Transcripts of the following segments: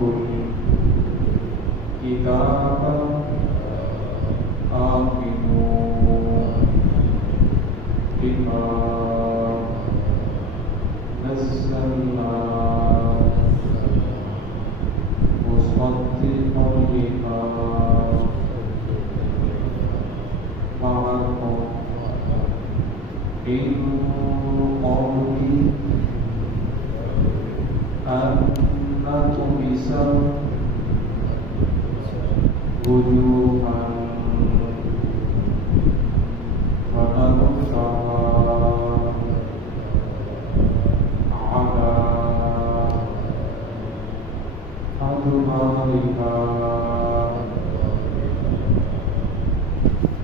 أوتوا الكتاب آمنوا بما نزلنا مصدقا لما معكم من قبل أن نطمس وجوها فنرفعها على أدبارها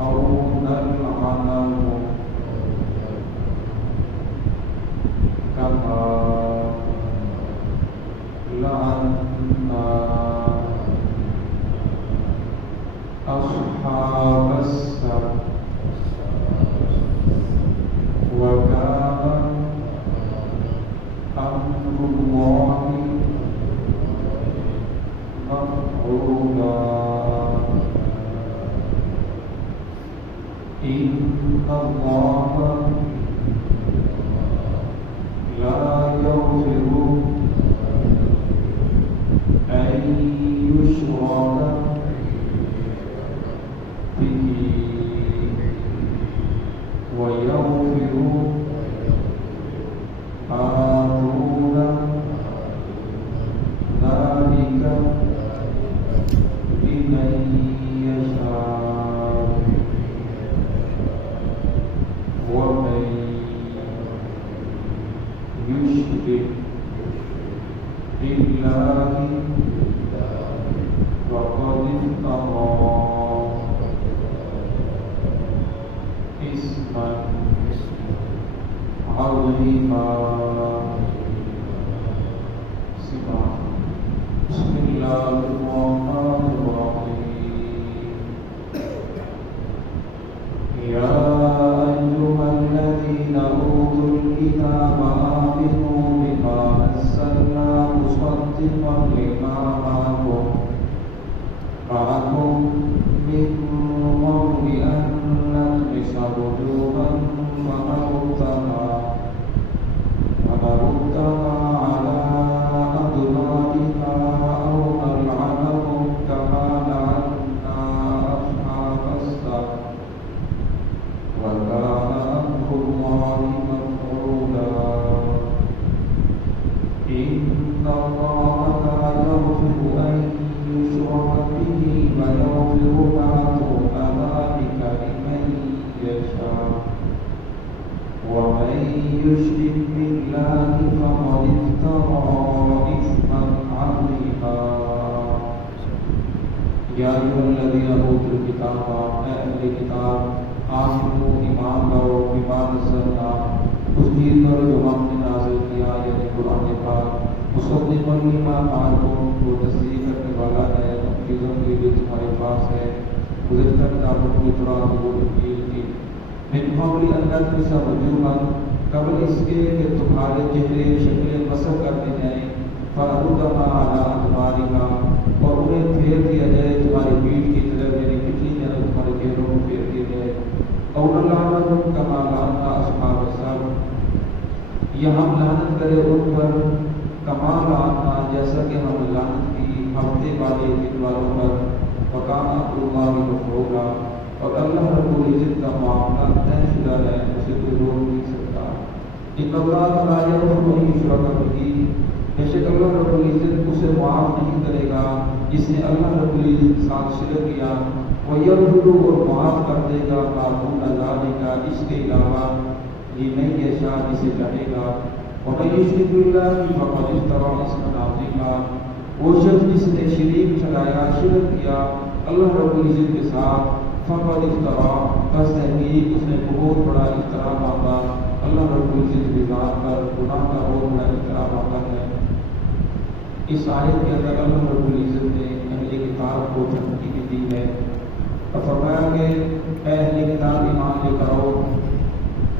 أو نلعنهم كما لعنا أصحاب السبت وكان أمر الله مفعولا إن الله لا يغفر أن يشرك به ويغفر ما دون ذلك لمن يشاء ومن يشرك بالله فقد افترى إثما عظيما. بسم الله الرحمن الرحيم. يا أيها الذين أوتوا الكتاب آمنوا بما نزلنا مصدقا لما معكم من قبل أن نطمس وجوها فنردها على أدبارها أو نلعنهم كما لعنا أصحاب السبت وكان أمر الله مفعولا إن الله لا يغفر أن يشرك به ويغفر ما دون ذلك لمن يشاء ومن يشرك بالله فقد افترى إثما عظيما. يا أيها الذين أوتوا الكتاب أهل الكتاب آمنوا ایمان لاؤ بما نزلنا اس چیز پر جو ہم نے نازل کیا یعنی قرآن پاک مصدقا لما معكم وہ تصدیق کرنے والا ہے ان چیزوں کی جو تمہارے پاس ہے گزشتہ کتابوں کی طرح وہ انجیل کی من قبل ان نطمس وجوها قبل اس کے کہ تمہارے چہرے شکلیں مسح کر دی جائیں فنردها على أدبارها اور انہیں پھیر دیا جائے تمہاری پیٹھ کی طرف یعنی پچھلی جانب تمہارے چہروں کو پھیر دیا جائے اور نلعنهم كما لعنا أصحاب السبت یا ہم لعنت کرے ان پر کما لعنا جیسا کہ ہم لعنت کی ہفتے والے دن والوں پر وکان امر اللہ مفعولا اور اللہ رب العزت کا معاملہ طے شدہ ہے اسے کوئی روک نہیں سکتا. ان اللہ لا یغفر ان یشرک بہ بے شک اللہ رب العزت اسے معاف نہیں کرے گا جس نے اللہ رب العزت کے ساتھ شرک کیا ویغفر اور معاف کر دے گا ما دون ذلک اس کے علاوہ لمن یشاء جسے چاہے گا ومن یشرک باللہ فقد افترى اثما عظیما وہ شخص جس نے شریک ٹھہرایا شرک کیا اللہ رب العزت کے ساتھ فقد افترى بس تحقیق اس نے بہت بڑا افتراء باندھا اللہ رب العزت کی ذات پر گناہ کا بہت بڑا افتراء باندھا ہے. اس آیت کے اندر اللہ رب العزت نے اہل کتاب کو دھمکی بھی دی ہے اور فرمایا کہ اے اہل کتاب ایمان لے کر آؤ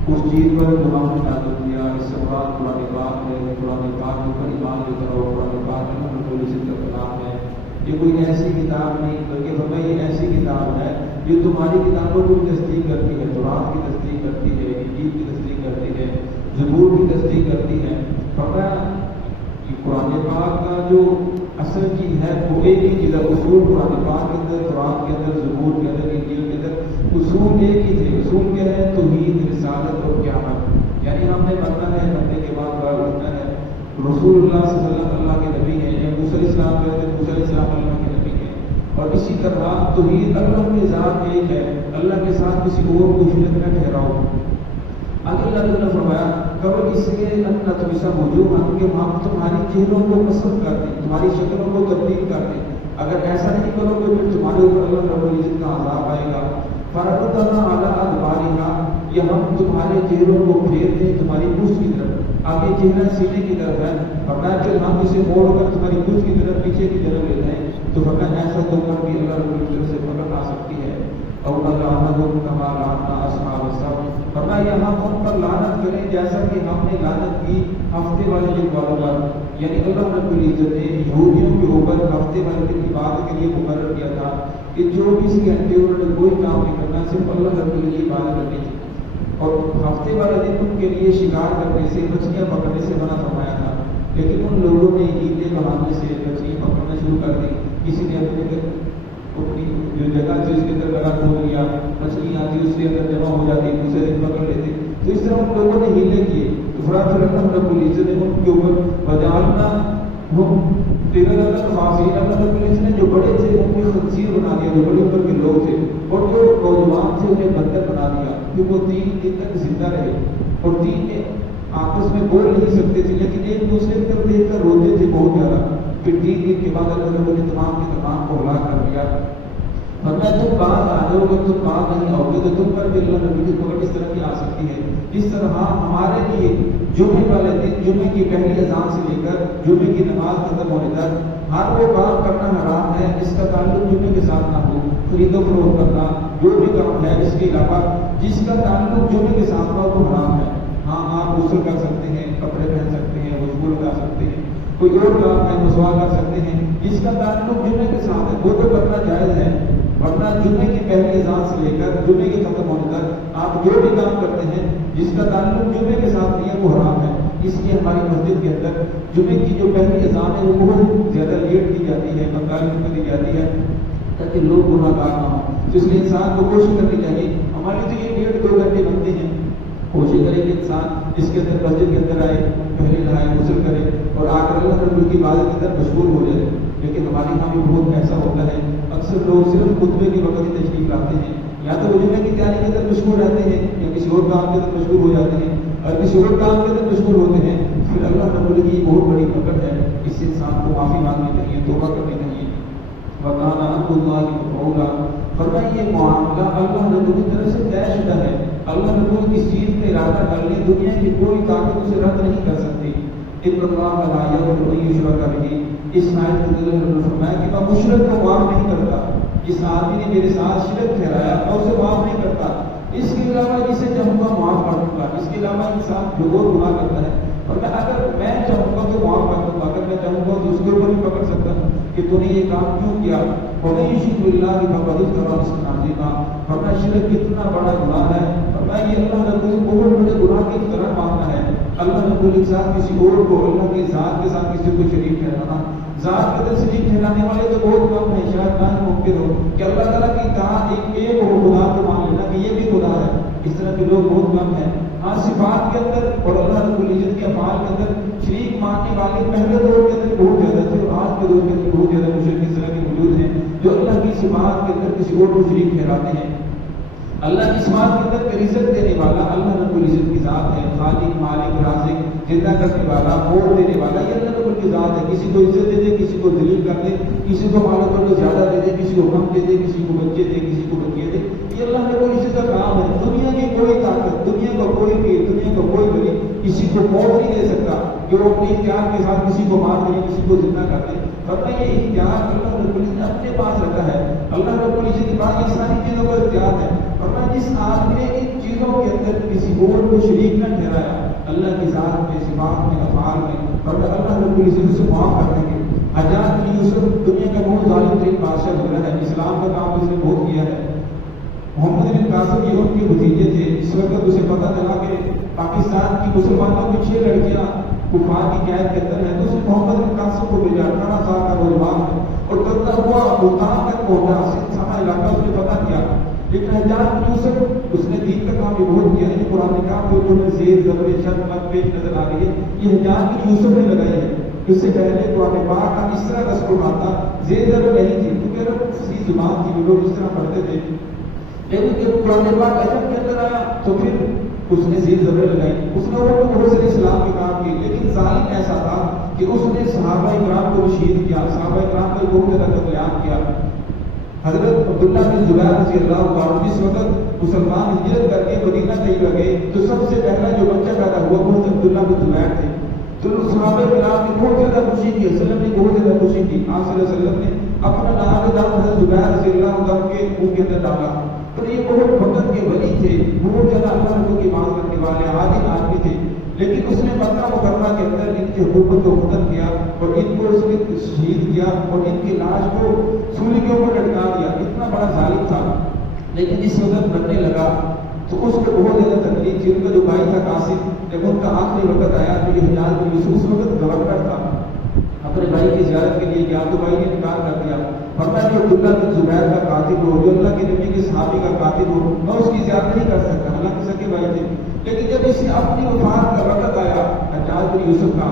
اس چیز پر جو ہم نے نازل کیا، اس سے مراد قرآن پاک ہے، قرآن پاک کے اوپر ایمان لے کر اور قرآن پاک اللہ رب العزت کا کلام ہے۔ یہ کوئی ایسی کتاب نہیں بلکہ فرمایا یہ ایسی کتاب ہے جو تمہاری کتابوں کو تصدیق کرتی ہے، تورات کی تصدیق کرتی ہے، انجیل کی تصدیق کرتی ہے، زبور کی تصدیق کرتی ہے۔ فرمایا کہ قرآن پاک کا جو اصل چیز ہے وہ ایک ہی چیز ہے، اصول قرآن پاک کے اندر، تورات کے اندر، زبور کے اندر، انجیل کے اندر اصول ایک ہی تھے۔ اصول کیا ہے؟ توحید، رسالت اور قیامت۔ یعنی ہم نے مرنا ہے، مرنے کے بعد بڑا اٹھنا ہے۔ رسول اللہ صلی اللہ علیہ وسلم اللہ کے نبی ہیں، یا موسیٰ علیہ السلام کہتے ہیں موسیٰ علیہ السلام اللہ کے نبی ہیں۔ اور اسی طرح توحید، اللہ کی ذات ایک ہے، اللہ کے ساتھ کسی اور کو شریک نہ ٹھہراؤ۔ آگے اللہ نے فرمایا کرو اس لیے اللہ تمسا موجود کہ ہم تمہاری چہروں کو قسم کر دیں، تمہاری شکلوں کو تبدیل کر دیں۔ اگر ایسا نہیں کرو گے پھر تمہارے اوپر اللہ رب العزت کا عذاب آئے گا۔ فرقنا اعلیٰ ادبارہ، یا ہم تمہارے چہروں کو پھیر دیں تمہاری پشت کی طرف۔ آگے چہرہ سینے کی طرف ہے، فرمایا کہ ہم اسے موڑ کر تمہاری پشت کی طرف پیچھے کی طرف لے جائیں تو فرمایا ایسا تو کر بھی اللہ رب العزت سے پکڑ آ سکتی ہے۔ اور اللہ کما لعنا اصحاب السبت، فرمایا ہم ان پر لعنت کریں جیسا کہ ہم نے لعنت کی ہفتے والے دن والوں پر۔ یعنی اللہ رب العزت نے یہودیوں کے اوپر ہفتے والے دن کی بات کے لیے مقرر کیا تھا کہ 24 گھنٹے انہوں نے کوئی کام نہیں کرنا، صرف اللہ رب العزت کی عبادت کرنی تھی۔ اور ہفتے والے دن ان کے لیے شکار کرنے سے، مچھلیاں پکڑنے سے منع فرمایا تھا، لیکن ان لوگوں نے ہیلے بہانے سے مچھلی پکڑنا شروع کر دی۔ کسی نے اپنی جو جگہ تھی اس کے اندر لگا کھول لیا، مچھلی آتی اس کے اندر جمع ہو جاتی، دوسرے دن پکڑ لیتے۔ تو اس طرح ان لوگوں نے ہیلے کیے تو فرات اللہ رب العزت نے ان کے اوپر وجعلنا ہم قردۃ خاسئین، اللہ رب العزت نے جو بڑے تھے ان کو خنزیر بنا دیا، جو بڑے عمر کے لوگ تھے، اور جو نوجوان تھے انہیں بندر بنا دیا کہ وہ 3 دن تک زندہ رہے اور 3 نے آپس میں بول نہیں سکتے تھے لیکن ایک دوسرے کی طرف دیکھ کر روتے تھے بہت زیادہ۔ پھر 3 دن کے بعد اللہ رب نے تمام کے تمام کو ہلاک کر دیا۔ ورنہ تم بعد آ جاؤ گے، تم بعد نہیں آؤ گے تو تم پر بھی اللہ رب کی پکڑ اس طرح کی آ سکتی ہے جس طرح ہمارے لیے جمعے والے دن، جمعے کی پہلی اذان سے لے کر جمعے کی نماز ختم ہونے تک ہر وہ کام کرنا حرام ہے جس کا تعلق جمعے کے ساتھ نہ ہو۔ خرید و فروخت کرنا جو بھی کام ہے اس کے علاوہ جس کا تعلق جمعے کے ساتھ نہ ہو وہ حرام ہے۔ ہاں آپ غسل کر سکتے ہیں، کپڑے پہن سکتے ہیں، وضو لگا سکتے ہیں، کوئی اور کام ہے مسواک کر سکتے ہیں، جس کا تعلق جمعے کے ساتھ ہے وہ تو کرنا جائز ہے۔ ورنہ جمعے کی پہلی اذان سے لے کر جمعے کے ختم ہونے تک آپ جو بھی کام کرتے ہیں جس کا تعلق جمعے کے ساتھ نہیں ہے وہ حرام ہے۔ اس لیے ہماری مسجد کے اندر جمعے کی جو پہلی اذان ہے وہ بہت زیادہ لیٹ دی جاتی ہے، 45 منٹ دی جاتی ہے تاکہ لوگ گناہ گار نہ ہوں۔ تو اس لیے انسان کو کوشش کرنی چاہیے، ہمارے تو یہ 1.5-2 گھنٹے بنتے ہیں، کوشش کرے کہ انسان اس کے اندر مسجد کے اندر آئے، پہلے نہائے، غسل کرے اور آ کر اللہ رب کی عبادت کے اندر مشغول ہو جائے۔ لیکن ہمارے یہاں بھی بہت ایسا ہوتا ہے، اکثر لوگ صرف خطبے کے وقت ہی تشریف لاتے ہیں، یا تو جمعے کی تیاری کے اندر مشغول رہتے ہیں یا کسی اور کام کے اندر مشغول ہو جاتے ہیں، اور کسی اور کام کے اندر مشغول ہوتے ہیں پھر اللہ رب کی بہت بڑی پکڑ ہے۔ اس سے انسان کو معافی مانگنی چاہیے، توبہ کرنی چاہیے۔ وَكَانَ أَمْرُ اللَّهِ مَفْعُولًا، فرمایا یہ معاملہ اللہ رب کی طرف سے طے شدہ ہے۔ اللہ رب کس چیز کا ارادہ کر لے دنیا کی کوئی طاقت اسے رد نہیں کر سکتی۔ إِنَّ اللَّهَ لَا يَغْفِرُ أَن يُشْرَكَ بِهِ، اس آیت کو اللہ نے فرمایا کہ میں مشرک کو معاف نہیں کرتا، جس آدمی نے میرے ساتھ شرک ٹھہرایا میں اسے معاف نہیں کرتا، اس کے علاوہ جسے چاہوں گا معاف کر دوں گا۔ اس کے علاوہ انسان جو اور گناہ کرتا ہے اور اگر میں چاہوں گا تو معاف کر دوں گا، اگر میں چاہوں گا تو اس کے اوپر بھی پکڑ سکتا ہوں کہ تو نے یہ کام کیوں کیا۔ وَمَن يُشْرِكْ بِاللَّهِ فَقَدِ افْتَرَىٰ إِثْمًا عَظِيمًا، فرمایا شرک کتنا بڑا گناہ ہے، فرمایا یہ اللہ رب العزت بہت بڑے گناہ کی طرح ماننا ہے۔ اللہ رب العزت کے ساتھ کسی اور کو، اللہ کی ذات کے ساتھ کسی کو شریک ٹھہرانا، ذات کے اندر شریک ٹھہرانے والے تو بہت کم ہیں، شاید نہ ممکن ہو کہ اللہ تعالیٰ کی اطاعت ایک ہو، خدا کو مان لینا کہ یہ بھی خدا ہے، اس طرح کے لوگ بہت کم ہیں۔ ہاں صفات کے اندر اور اللہ رب العزت کے افعال کے اندر شریک ماننے والے پہلے دور کے اندر بہت زیادہ تھے، اور آج کے دور کے اندر بہت زیادہ مشرک اس طرح کے موجود ہیں جو اللہ کی صفات کے اندر کسی اور کو شریک ٹھہراتے ہیں۔ اللہ کی صفات کے اندر رزق دینے والا اللہ رب العزت کی ذات ہے، خالق، مالک، رازق، زندہ کرنے والا، موت دینے والا، یہ اللہ رب کی ذات ہے۔ کسی کو عزت دے دے، کسی کو ذلیل کر دے، کسی کو مال پر زیادہ دے دے، کسی کو کم دے دے، کسی کو بچے دے، کسی کو بچے دے، یہ اللہ رب العزت کا کام ہے۔ دنیا کی کوئی طاقت، دنیا کا کوئی پیر، دنیا کا کوئی ولی کسی کو موت نہیں دے سکتا کہ وہ اپنے اختیار کے ساتھ کسی کو مار دے، کسی کو زندہ کر دے۔ فرمایا یہ اختیار اللہ رب العزت نے اپنے پاس رکھا ہے، اللہ رب العزت کے پاس یہ ساری چیزوں کا اختیار ہے۔ فرمایا جس آدمی نے ان چیزوں کے اندر کسی اور کو شریک نہ ٹھہرایا اللہ کی ذات میں، صفات میں، افعال میں، اور اللہ رب العزت سے معاف کر دیں گے۔ حجاج بن یوسف دنیا کا بہت ظالم ترین بادشاہ گزرا ہے، اسلام کا کام اس نے بہت کیا ہے۔ محمد بن قاسم یہ ان کے بھتیجے تھے۔ اس وقت اسے پتہ چلا کہ پاکستان کی مسلمانوں کی 6 لڑکیاں کفار کی قید کے اندر ہیں، تو اس نے محمد بن قاسم کو بھیجا، 18 سال کا نوجوان ہے، اور کرتا ہوا ملتان تک پہنچا، سارا علاقہ اس نے فتح کیا۔ لیکن حجاج بن یوسف اس نے دین کا کام بھی بہت کیا ہے۔ قرآن کا جو زیر زبر شد مت پیش نظر آ رہی ہے، یہ حجاج بن یوسف نے لگائی ہے۔ اس سے پہلے قرآن پاک کا اس طرح کا سکون آتا، زیر زبر نہیں تھی، کیونکہ عرب فصیح زبان تھی، وہ لوگ اس طرح پڑھتے تھے۔ لیکن جب قرآن پاک عجم کے اندر آیا تو پھر اس نے زیر زبر لگائی۔ اس نے اور بہت سے اسلام کے کام کیے، لیکن ظالم ایسا تھا کہ اس نے صحابہ اکرام کو شہید کیا، صحابہ اکرام کو بہت زیادہ قتل عام کیا۔ حضرت عبداللہ بن زبیر رضی اللہ عنہ جس وقت مسلمان ہجرت کر کے مدینہ طیبہ گئے تو سب سے پہلا جو بچہ پیدا ہوا وہ عبداللہ بن زبیر تھے۔ تو صحابہ کرام نے بہت زیادہ خوشی کی، وسلم نے بہت زیادہ خوشی کی۔ آپ صلی اللہ علیہ وسلم نے اپنا نام حضرت زبیر رضی اللہ عنہ کے منہ کے اندر ڈالا۔ تو یہ بہت وقت کے ولی تھے، بہت زیادہ اللہ کی بات کرنے والے عادل آدمی تھے، لیکن اس نے مکہ مکرمہ کے اندر ان کی حکومت کو ختم کیا اور ان کو اس نے شہید کیا اور ان کی لاش کو سولی کے اوپر لٹکا دیا۔ اتنا بڑا ظالم تھا، لیکن جس وقت مرنے لگا تو اس کو بہت زیادہ تکلیف تھی۔ ان کا جو بھائی تھا قاسم، جب ان کا آخری وقت آیا تو یہ حجاج بن یوسف اس وقت گورنر تھا، اپنے بھائی کی زیارت کے لیے گیا تو بھائی نے انکار کر دیا، فرمایا جو عبداللہ بن زبیر کا قاتل ہو، جو اللہ کے نبی کے صحابی کا قاتل ہو، میں اس کی زیارت نہیں کر سکتا، حالانکہ سکے بھائی تھے۔ لیکن جب اسے اپنی وفات کا وقت آیا حجاج بن یوسف کا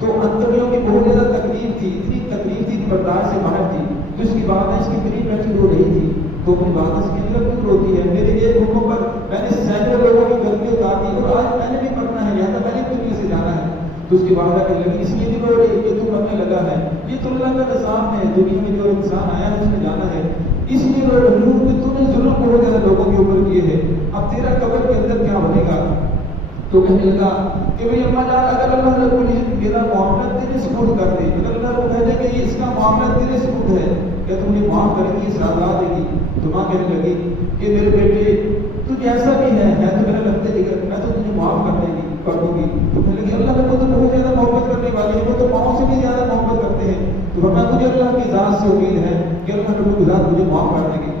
تو انتمیوں کی بہت زیادہ تکلیف تھی، اتنی تکلیف تھی کہ برداشت سے باہر تھی۔ جس کی بات ہے اس کی قریب بیٹھی رو رہی تھی، تو اپنی بات اس کی طرف کیوں روتی ہے؟ میرے ایک حکم پر میں نے سینکڑوں لوگوں کی غلطی اتار دی اور آج میں نے بھی پڑھنا ہے، لہٰذا میں نے دنیا سے جانا ہے۔ تو اس کی والدہ کہنے لگی اس لیے نہیں رو رہی کہ تو کرنے لگا ہے، یہ تو اللہ کا نظام ہے، دنیا میں جو انسان آیا ہے اس نے جانا ہے، اس لیے رو رہی ہوں کہ تو نے ظلم بہت زیادہ لوگوں کے اوپر کیے ہیں، اب تیرا قبر کے اندر کیا بنے گا؟ تو کہنے لگا کہ بھئی اماں جان اگر اللہ رب العزت میرا معاملہ تیرے سپرد کر دے، اگر اللہ رب کہہ دے کہ اس کا معاملہ تیرے سپرد ہے، کیا تم نے معاف کرے گی، سزا دے گی؟ تو ماں کہنے لگی کہ میرے بیٹے تو جیسا بھی ہے تو میرا لگتا ہے میں تو تجھے معاف کر دوں گی۔ تو کہنے لگی اللہ رب تو بہت زیادہ محبت کرنے والے ہیں، وہ تو ماؤں سے بھی زیادہ محبت کرتے ہیں، تو ورنہ مجھے اللہ کی ذات سے امید ہے کہ اللہ رب کی ذات مجھے معاف کر دے گی۔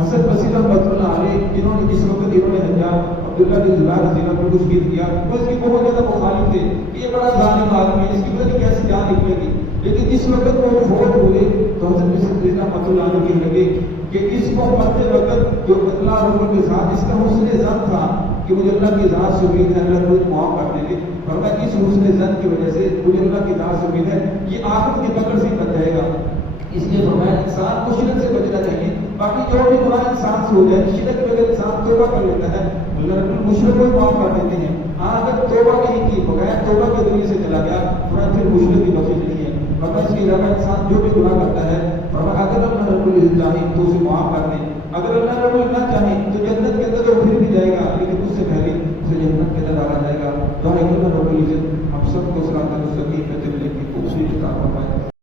حسن بصری رحمۃ اللہ علیہ جنہوں نے جس وقت انہوں نے حجاج عبداللہ بن زبیر رضی اللہ عنہ کو شہید کیا، وہ اس کی بہت زیادہ مخالف تھے کہ یہ بڑا ظالم آدمی ہے، اس کی وجہ کیسے جان نکلے گی۔ لیکن جس وقت وہ فوت ہوئے تو حضرت بصری رحمۃ اللہ علیہ کہنے لگے کہ اس کو مرتے وقت جو اللہ رب کے ساتھ اس کا حسن ظن تھا کہ مجھے اللہ کی ذات سے امید ہے، اللہ مجھے معاف کر دے گی، ورنہ اس حسن ظن کی وجہ سے مجھے اللہ کی ذات سے امید ہے یہ آخرت کی پکڑ سے بچ جائے گا۔ اس لیے فرمایا انسان کو شرک سے بچنا چاہیے، باقی جو بھی گناہ انسان سے ہو جائے، شرک میں اگر انسان توبہ کر لیتا ہے اللہ رب المشرک کو معاف کر دیتے ہیں۔ اگر توبہ نہیں کی، بغیر توبہ کے دنیا سے چلا گیا پھر مشرک کی بخشش نہیں ہے، ورنہ اس کے علاوہ انسان جو بھی گناہ کرتا ہے اگر اللہ رب العزت چاہے تو اسے معاف کر دیں، اگر اللہ رب العزت نہ چاہے تو جنت کے اندر تو پھر بھی جائے گا، لیکن اس سے پہلے اسے جنت کے اندر ڈالا جائے گا۔ دعا ہے کہ اللہ رب العزت ہم سب کو صراط المستقیم پہ چلنے کی توفیق عطا فرمائے۔